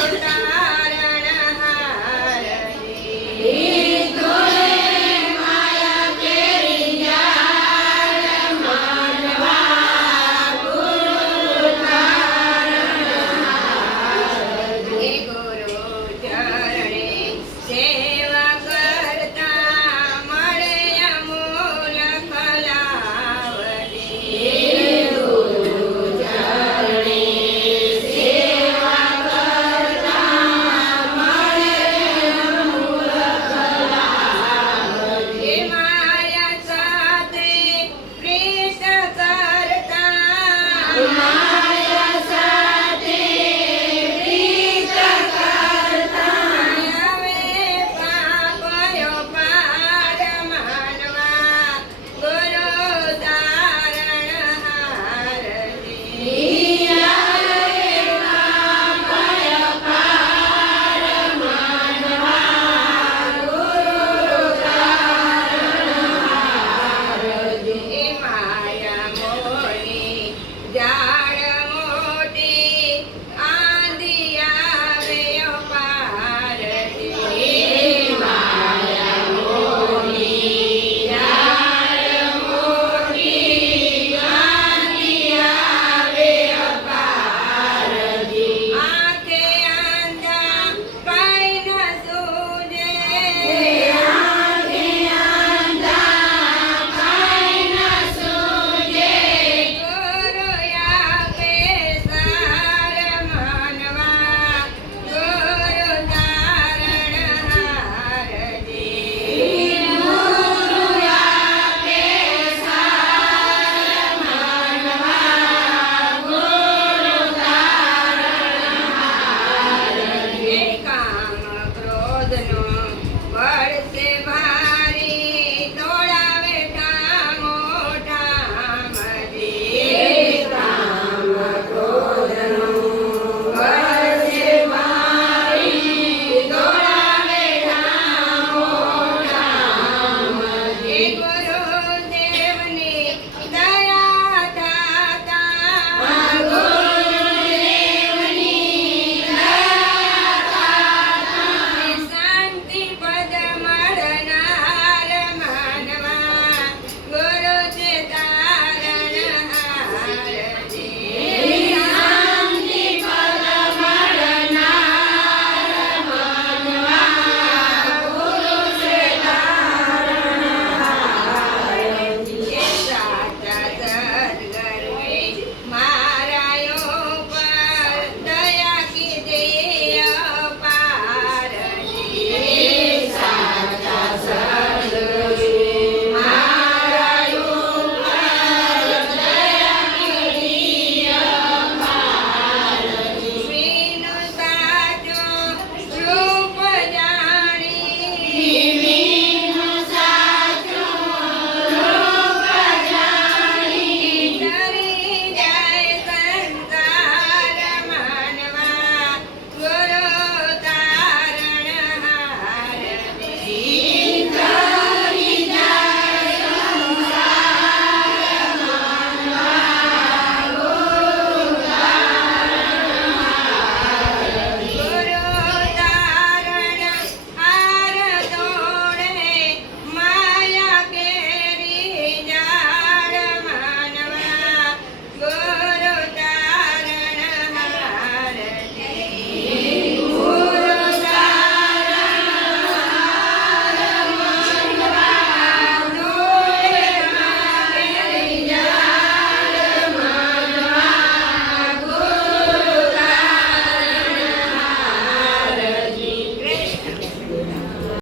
சொல்லிட்டாங்க